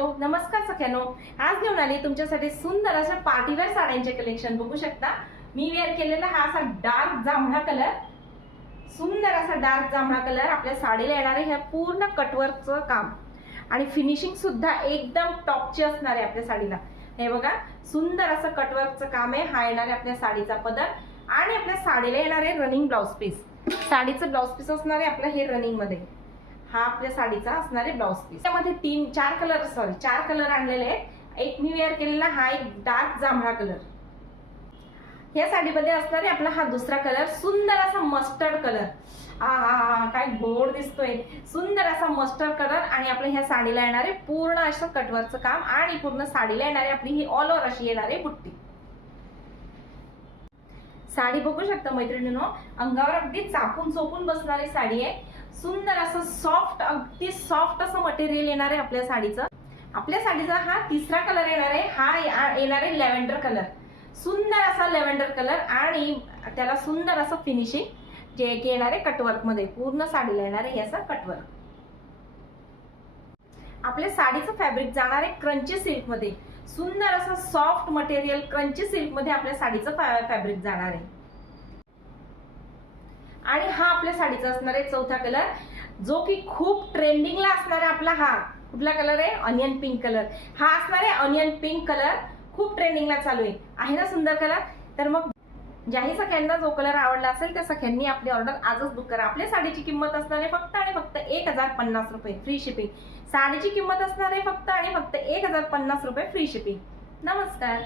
Hello नमस्कार सख्यानो, आज घेऊन आली तुमच्यासाठी सुंदर अशा पार्टीवेअर साड्यांचे कलेक्शन। बघू शकता मी वेअर केलेला हा असा डार्क जांभळा कलर, सुंदर असा डार्क जांभळा कलर आपल्या साडीला येणार आहे। हे पूर्ण कटवर्कचं काम आणि फिनिशिंग सुद्धा एकदम टॉपची असणार आहे आपल्या साडीला। हे बघा सुंदर असं कटवर्कचं काम आहे। हा येणार आहे आपल्या साडीचा पदर आणि आपल्या साडीला येणार आहे रनिंग ब्लाउज पीस। साडीचं ब्लाउज पीस असणार आहे आपलं हे रनिंग मध्ये। हा आपल्या साडीचा असणार आहे ब्लाउज पीस। त्यामध्ये चार कलर आणलेले आहेत। एक मी वेअर केलेला हा एक डार्क जांभळा कलर, ह्या साडीमध्ये असणार आहे आपला हा दुसरा कलर सुंदर असा मस्टर्ड कलर। काय गोड दिसतोय, सुंदर असा मस्टर्ड कलर आणि आपल्या ह्या साडीला येणार आहे पूर्ण असं कटवर्कचं काम आणि पूर्ण साडीला येणार आहे आपली ही ऑल ओव्हर अशी येणार आहे बुट्टी। साडी बघू शकता मैत्रिणींनो, अंगावर अगदी चापून चोपून बसणारी साडी आहे। सुंदर असं सॉफ्ट, अगदी सॉफ्ट असं मटेरियल येणार आहे आपल्या साडीचं। आपल्या साडीचा हा तिसरा कलर येणार आहे, हा येणार आहे लॅव्हेंडर कलर। सुंदर असा लॅव्हेंडर कलर आणि त्याला सुंदर असं फिनिशिंग जे की येणार आहे कटवर्क मध्ये। पूर्ण साडीला येणार आहे असं कटवर्क। आपल्या साडीचं फॅब्रिक जाणार आहे क्रंची सिल्क मध्ये। सुंदर असं सॉफ्ट मटेरियल क्रंची सिल्क मध्ये आपल्या साडीचं फॅब्रिक जाणार आहे। आणि हा आपल्या साडीचा असणार आहे चौथा कलर, जो की खूप ट्रेंडिंगला असणार आहे आपला। हा कुठला कलर आहे? Onion pink colour. हा असणार आहे ऑनियन पिंक कलर, खूप ट्रेंडिंगला चालू आहे ना सुंदर कलर। तर मग ज्याही सख्यांना जो कलर आवडला असेल त्या सख्यांनी आपली ऑर्डर आजच बुक करा। आपल्या साडीची किंमत असणार आहे फक्त आणि फक्त 1050 रुपये फ्री शिपिंग। साडीची किंमत असणार आहे फक्त आणि फक्त 1050 रुपये फ्री शिपिंग। नमस्कार।